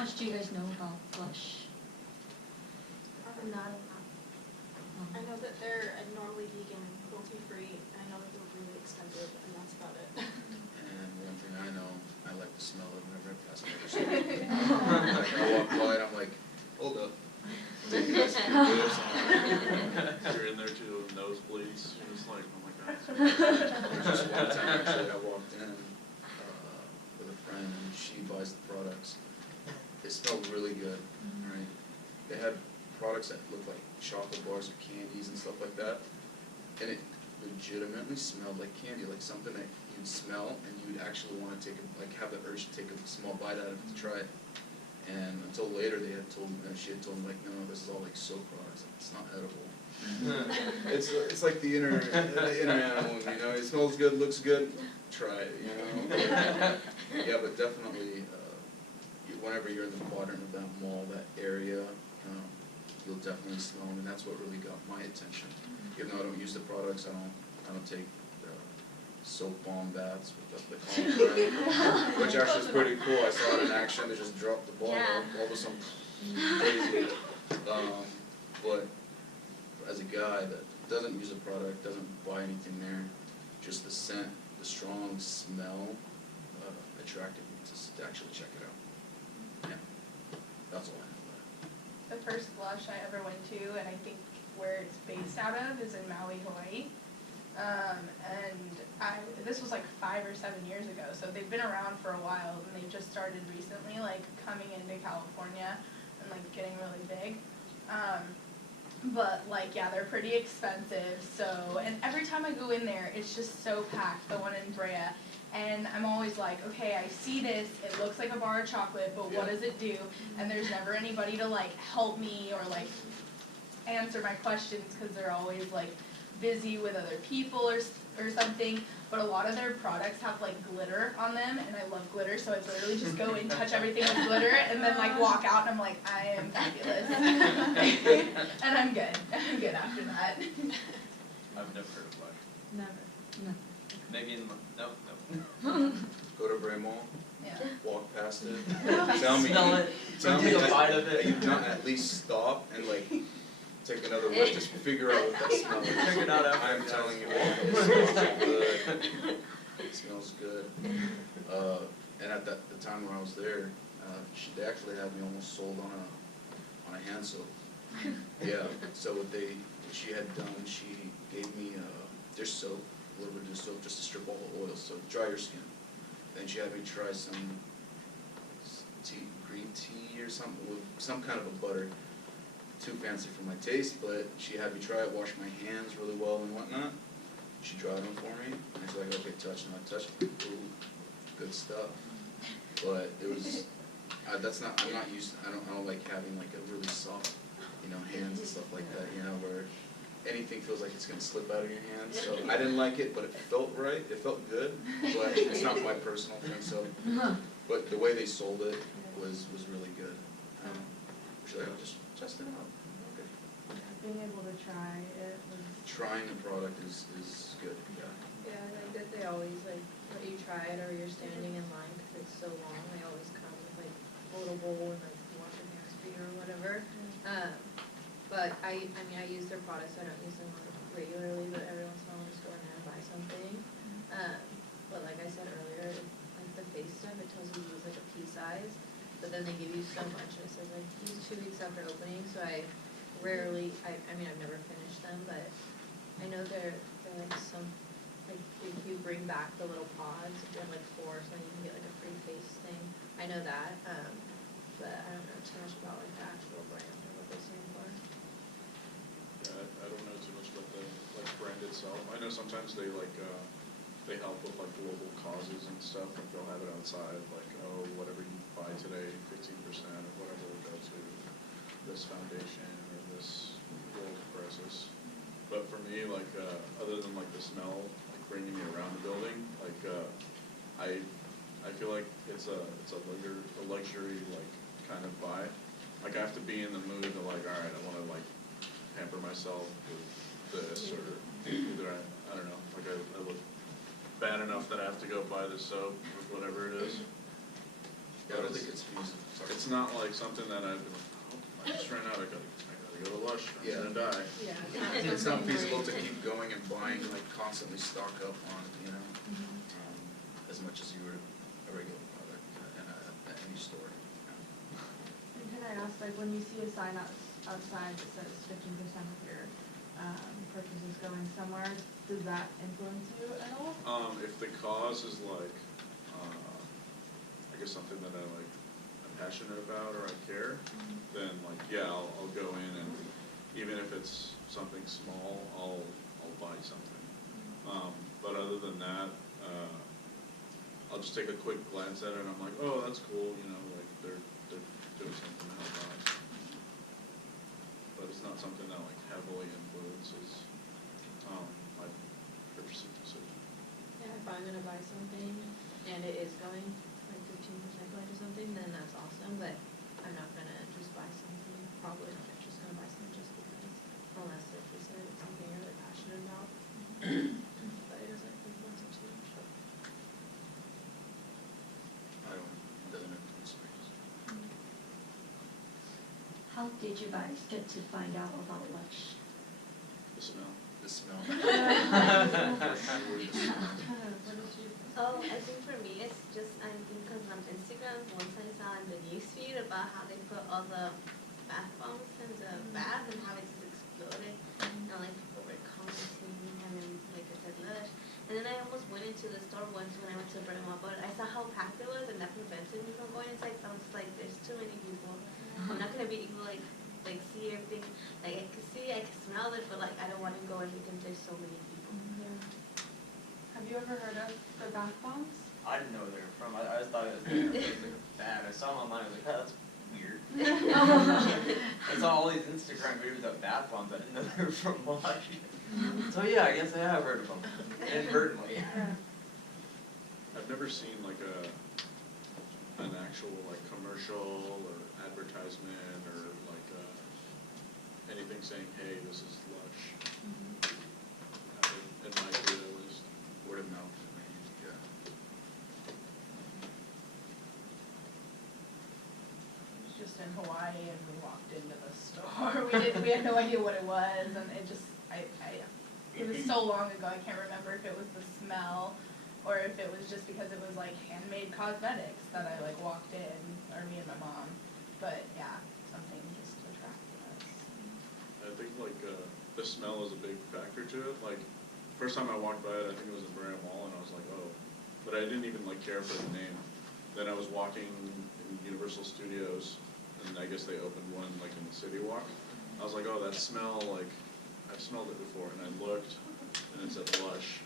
much do you guys know about Lush? Not enough. I know that they're normally vegan, cruelty-free. I know that they're really expensive, and that's about it. And one thing I know, I like the smell of whenever I pass by the store. Like, I walk by and I'm like, hold up. Take this for this. You're in there too, nosebleeds, you're just like, oh my god. There's just one time actually I walked in with a friend and she buys the products. They smelled really good, right? They had products that looked like chocolate bars or candies and stuff like that. And it legitimately smelled like candy, like something that you'd smell and you'd actually want to have the urge to take a small bite out of it to try it. And until later she had told me like, no, this is all like soap products, it's not edible. It's like the inner animal, you know, it smells good, looks good, try it, you know. Yeah, but definitely, whenever you're in the quadrant of that mall, that area, you'll definitely smell them, and that's what really got my attention. Even though I don't use the products, I don't take soap bomb baths with the column brand, which actually is pretty cool. I saw it in action. They just dropped the ball, all of some crazy. But as a guy that doesn't use a product, doesn't buy anything there, just the scent, the strong smell, attracted me to actually check it out. Yeah, that's all I know about it. The first Lush I ever went to, and I think where it's based out of, is in Maui, Hawaii. And this was like 5 or 7 years ago, so they've been around for a while, and they just started recently, like, coming into California and, like, getting really big. But, like, yeah, they're pretty expensive, so, and every time I go in there, it's just so packed, the one in Brea, and I'm always like, okay, I see this, it looks like a bar of chocolate, but what does it do? And there's never anybody to, like, help me or, like, answer my questions, because they're always, like, busy with other people or something, but a lot of their products have like glitter on them, and I love glitter, so I literally just go and touch everything with glitter, and then like walk out, and I'm like, I am fabulous, and I'm good after that. I've never heard of Lush. Never. No. Maybe in no. Go to Bray Mall, Yeah. walk past it, tell me Take a bite of it. that you don't at least stop and like take another look, just figure out what that smells like. Figure it out after. I'm telling you, it smells good. It smells good. And at the time when I was there, they actually had me almost sold on a hand soap. Yeah. So what she had done, she gave me their soap, a little bit of soap, just to strip all the oil, so dry your skin. Then she had me try some green tea or something with some kind of a butter. Too fancy for my taste, but she had me try it, wash my hands really well and whatnot. She dried them for me, and she's like, okay, touch, and I touched it. Ooh, good stuff. But it was, I'm not used to, I don't like having like a really soft, hands and stuff like that, where anything feels like it's gonna slip out of your hands. So I didn't like it, but it felt right, it felt good, but it's not my personal thing, so. But the way they sold it was really good. Actually, I'll just test it out. Okay. Being able to try it was... Trying the product is good, yeah. Yeah, I like that they always like let you try it, or you're standing in line because it's so long. They always come with like a little bowl and like wash your hands for you or whatever. But I mean, I use their products. I don't use them regularly, but every once in a while I just go in there and buy something. But like I said earlier, like the face stuff, it tells you to use like a pea size. But then they give you so much, and it says like use 2 weeks after opening, so I rarely, I mean I've never finished them, but I know they're like some, like if you bring back the little pods, if you have like 4, so then you can get like a free face thing. I know that, but I don't know too much about like the actual brand or what they stand for. Yeah, I don't know too much about the brand itself. I know sometimes they they help with like global causes and stuff, like they'll have it outside, like, oh, whatever you buy today, 15% or whatever will go to this foundation or this world crisis. But for me, like, other than like the smell, like bringing me around the building, like, I feel like it's a luxury like kind of buy. Like I have to be in the mood to like, all right, I want to like pamper myself with this, or either I don't know, like I look bad enough that I have to go buy the soap or whatever it is. Yeah, I don't think it's music. Sorry. It's not like something that I've been like, oh, I just ran out, I gotta go to Lush, I'm Yeah. gonna die. Yeah. It's not feasible to keep going and buying, like constantly stock up on, you know, as much as you would a regular product at any store. And can I ask, like, when you see a sign outside that says 15% of your purchases going somewhere, does that influence you at all? If the cause is like, I guess something that I'm passionate about or I care, then like, yeah, I'll go in and even if it's something small, I'll buy something. But other than that, I'll just take a quick glance at it and I'm like, oh, that's cool, you know, like they're doing something to help out. But it's not something that like heavily influences my purchasing decision. Yeah, if I'm gonna buy something and it is going like 15% going to something, then that's awesome, but I'm not gonna just buy something, probably not just gonna buy something just because, unless like you said, it's something you're really passionate about. But it doesn't influence it too much. It doesn't influence me. How did you guys get to find out about Lush? The smell. The smell. What did Oh, I think for me it's just because on Instagram once I saw in the newsfeed about how they put all the bath bombs in the bath and how it just exploded and like people were commenting and then like I said Lush. And then I almost went into the store once when I went to Brema, but I saw how packed it was and that prevented me from going inside, so I was just like, there's too many people. I'm not gonna be able to like see everything. Like I can see, I can smell it, but like I don't wanna go in because there's so many people. Have you ever heard of the bath bombs? I didn't know where they were from. I just thought it was bad. I saw them online. I was like, oh, that's weird. I saw all these Instagram videos of bath bombs. I didn't know they were from Lush. So yeah, I guess I have heard of them inadvertently. I've never seen like an actual like commercial or advertisement or like anything saying, hey, this is Lush. It might be at least. Word of mouth, maybe, yeah. It was just in Hawaii and we walked into the store. We had no idea what it was and it just, it was so long ago, I can't remember if it was the smell or if it was just because it was like handmade cosmetics that I like walked in, or me and my mom. But yeah, something just attracted us. I think like the smell is a big factor to it. Like first time I walked by it, I think it was in Bram Mall, and I was like, oh, but I didn't even like care for the name. Then I was walking in Universal Studios, and I guess they opened one like in the City Walk. I was like, oh, that smell, like I've smelled it before, and I looked, and it said Lush.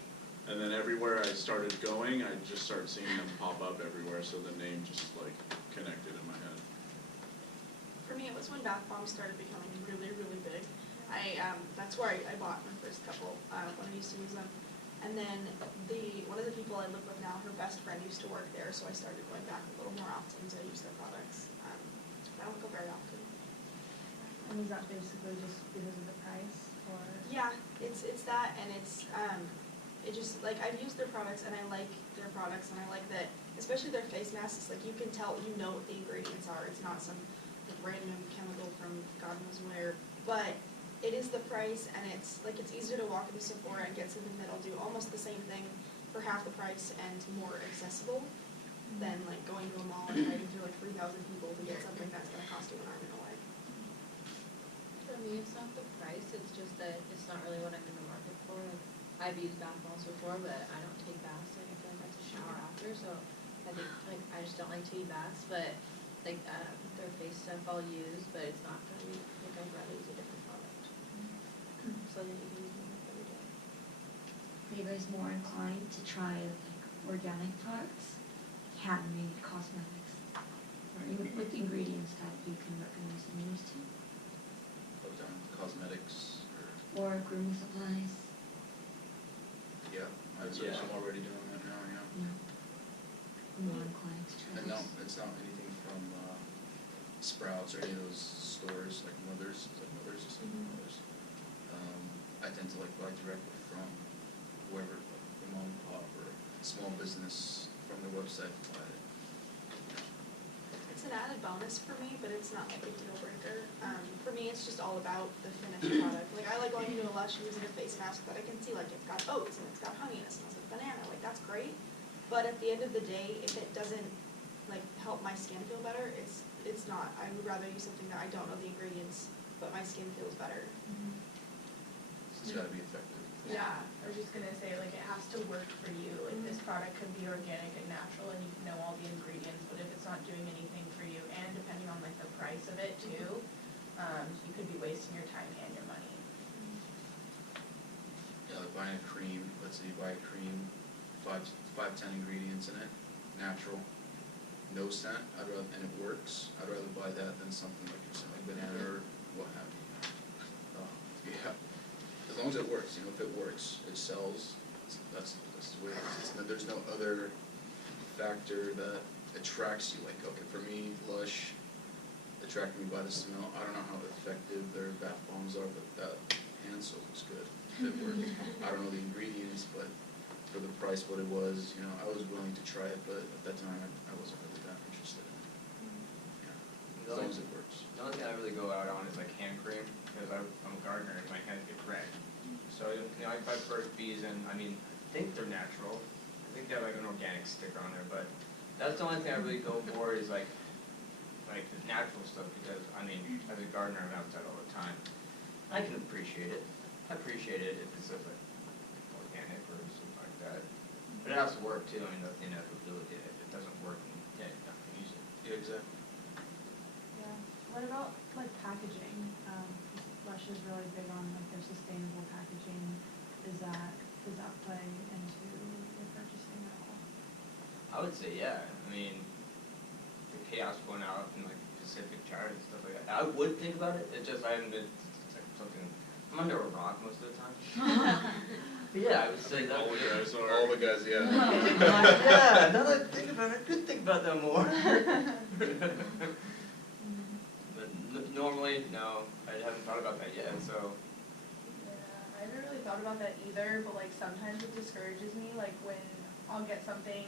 And then everywhere I started going, I just started seeing them pop up everywhere, so the name just like connected in my head. For me, it was when bath bombs started becoming really, really big. That's where I bought my first couple when I used to use them. And then one of the people I live with now, her best friend used to work there, so I started going back a little more often to use their products. I don't go very often. And is that basically just because of the price, or? Yeah, it's that, and it's it just like I've used their products and I like their products, and I like that, especially their face masks. Like you can tell, you know what the ingredients are. It's not some like random chemical from God knows where, but it is the price, and it's easier to walk into Sephora and get something that'll do almost the same thing for half the price and more accessible than like going to a mall and fighting through like 3,000 people to get something that's going to cost you an arm and a leg. For me, it's not the price, it's just that it's not really what I'm in the market for. Like, I've used bath bombs before, but I don't take baths, like I feel like I have to shower after, so I think, like, I just don't like taking baths, but, like, their face stuff I'll use, but it's not gonna be, like, I'd rather use a different product. So that you can use them every day. Are you guys more inclined to try like organic products, handmade cosmetics, or even with ingredients that you can recognize the names to? Cosmetics Or grooming supplies? yeah, I'd say I'm already doing that now, yeah. Yeah. More inclined to try And no, this? it's not anything from Sprouts or any of those stores like Mothers, is that Mothers or something? Mothers. I tend to like buy directly from whoever, like the mom and pop or small business from the website. Buy it. It's it's an added bonus for me, but it's not like a deal breaker. For me, it's just all about the finished product. Like, I like going into a Lush and using a face mask that I can see, like, it's got oats and it's got honey and it smells like banana. Like, that's great. But at the end of the day, if it doesn't, like, help my skin feel better, it's not. I would rather use something that I don't know the ingredients, but my skin feels better. It's gotta be effective. Yeah, I was just gonna say, like, it has to work for you, like, this product could be organic and natural and you know all the ingredients, but if it's not doing anything for you, and depending on like the price of it too, you could be wasting your time and your money. Yeah, like buying a cream, let's say you buy a cream, 10 ingredients in it, natural, no scent, and it works, I'd rather buy that than something like you're saying, like banana or what have you. Yeah, as long as it works, if it works, it sells, that's the way it is. There's no other factor that attracts you, like, okay, for me, Lush attracted me by the smell. I don't know how effective their bath bombs are, but that hand soap was good. It worked. I don't know the ingredients, but for the price, what it was, I was willing to try it, but at that time, I wasn't really that interested in it. Yeah, as long as it works. The only thing I really go out on is like hand cream, because I'm a gardener and my hands get red. So, I buy bird bees and, I think they're natural. I think they have like an organic sticker on there, but that's the only thing I really go for is like the natural stuff, because, as a gardener, I'm outside all the time. I can appreciate it. I appreciate it if it's like organic or something like that. But it has to work too, that's the inevitability. If it doesn't work, then you're not gonna use it. Yeah, exactly. Yeah. What about like packaging? Lush is really big on like their sustainable packaging. Does that play into your purchasing at all? I would say, yeah. The chaos going out in like Pacific Chart and stuff like that. I would think about it. It's just I haven't been. It's like something. I'm under a rock most of the time. But yeah, I would say that. All the guys are. All the guys, yeah. Yeah. Now that I think about it, I could think about that more. But normally, no, I haven't thought about that yet. So. Yeah, I haven't really thought about that either, but like sometimes it discourages me, like when I'll get something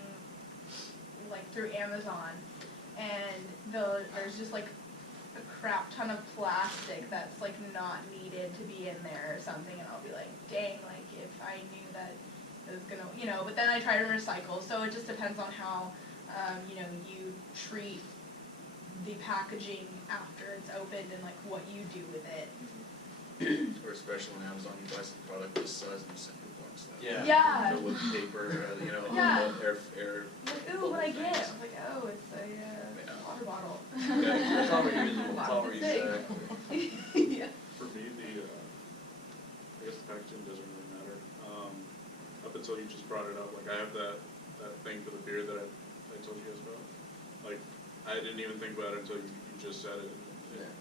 like through Amazon and there's just like a crap ton of plastic that's like not needed to be in there or something, and I'll be like, dang, like if I knew that it was gonna, but then I try to recycle, so it just depends on how, you treat the packaging after it's opened and like what you do with it. Or especially on Amazon, you buy some product this size and you send it once. Yeah. Yeah. Filled with paper, Yeah. air. Like, ooh, what I get? I was like, oh, it's a water bottle. Yeah, it's all reusable. It's all reusable. Yeah. For me, I guess the packaging doesn't really matter. Up until you just brought it up, like I have that thing for the beer that I told you guys about. Like, I didn't even think about it until you just said it.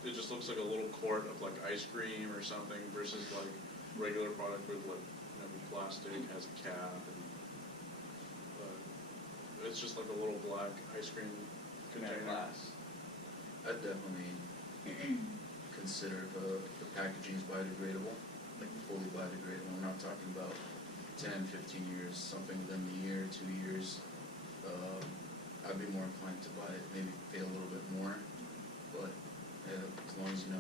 It just looks like a little quart of like ice cream or something versus like regular product with like, plastic, has a cap, and it's just like a little black ice cream container. Glass. I'd definitely consider if the packaging is biodegradable, like fully biodegradable. I'm not talking about 10, 15 years, something within the year, 2 years. I'd be more inclined to buy it, maybe pay a little bit more, but as long as you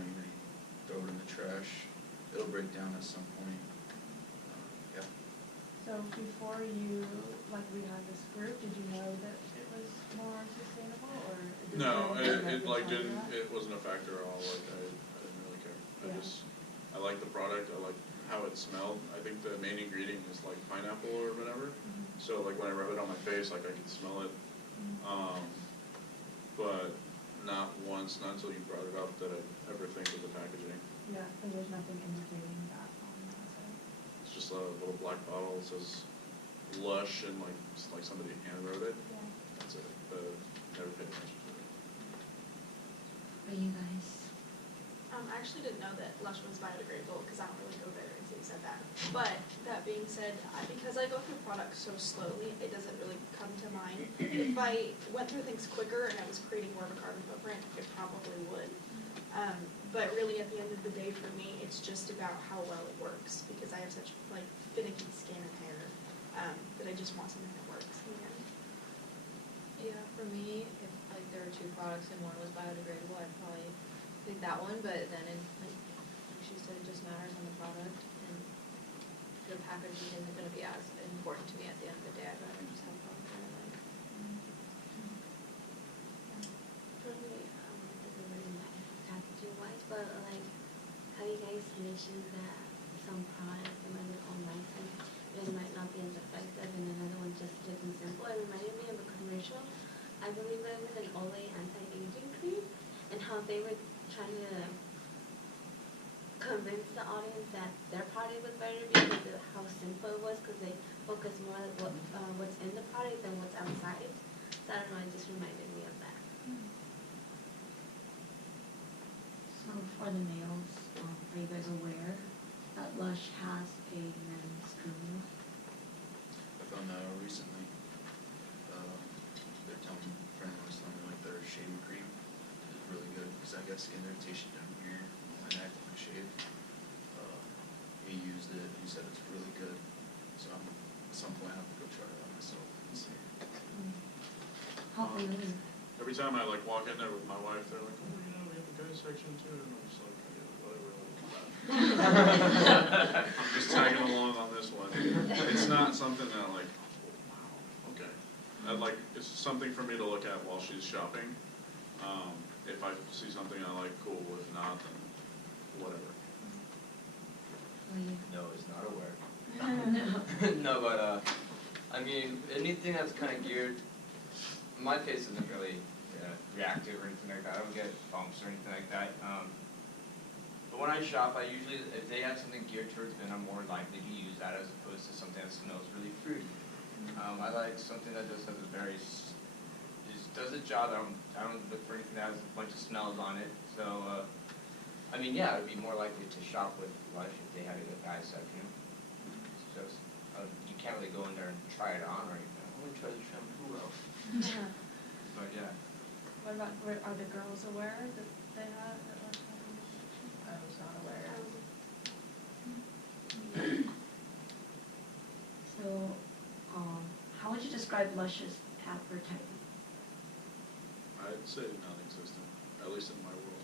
throw it in the trash, it'll break down at some point. Yeah. So before we had this group, did you know that it was more sustainable, or? No, didn't it wasn't a factor at all. Like I didn't really care. I like the product. I like how it smelled. I think the main ingredient is like pineapple or whatever. So like when I rub it on my face, like I can smell it. But not once, not until you brought it up, did I ever think of the packaging. Yeah, because there's nothing indicating that on that side. It's just a little black bottle. It says Lush and it's like somebody hand wrote it. Yeah. That's it. But never paid attention to it. But you guys, I actually didn't know that Lush was biodegradable because I don't really go there until you said that. But that being said, because I go through products so slowly, it doesn't really come to mind. If I went through things quicker and I was creating more of a carbon footprint, it probably would. But really, at the end of the day, for me, it's just about how well it works, because I have such finicky skin and hair that I just want something that works. Yeah, for me, if like there were two products and one was biodegradable, I'd probably pick that one, but then like she said, it just matters on the product, and the packaging isn't gonna be as important to me at the end of the day, I'd rather just have a product that I like. For me, it doesn't really matter packaging wise, but like, how you guys mentioned that some products that might look online site, it might not be as effective, and another one just looking simple. It reminded me of a commercial. I believe it was an Olay anti-aging cream, and how they were trying to convince the audience that their product was better because of how simple it was, because they focus more on what's in the product than what's outside. So I don't know, it just reminded me of that. So for the males, are you guys aware that Lush has a men's grooming line? I found that out recently. They're telling, a friend was telling me like their shaving cream is really good, because I got skin irritation down here, my neck, my shave. He used it, he said it's really good, so at some point I have to go try it out myself and see. How familiar? Every time I like walk in there with my wife, they're like, oh, you know, we have a guys section too, and I'm just like, yeah, whatever. I'm just tagging along on this one. It's not something that like, oh, wow, okay. I'd like, it's something for me to look at while she's shopping. If I see something I like, cool. If not, then whatever. No, it's not aware. No. No, but I mean, anything that's kind of geared, my face isn't really reactive or anything like that. I don't get bumps or anything like that. But when I shop, I usually, if they have something geared towards men, I'm more likely to use that as opposed to something that smells really fruity. I like something that just has a very, just does a job. I don't look for anything that has a bunch of smells on it. So, I mean, yeah, I would be more likely to shop with Lush if they had a good guy section. It's just, you can't really go in there and try it on or anything. I want to try the shampoo out. But yeah. What about, are the girls aware that they have, that Lush has a men's section? I was not aware. So, how would you describe Lush's advertising? I'd say non-existent, at least in my world.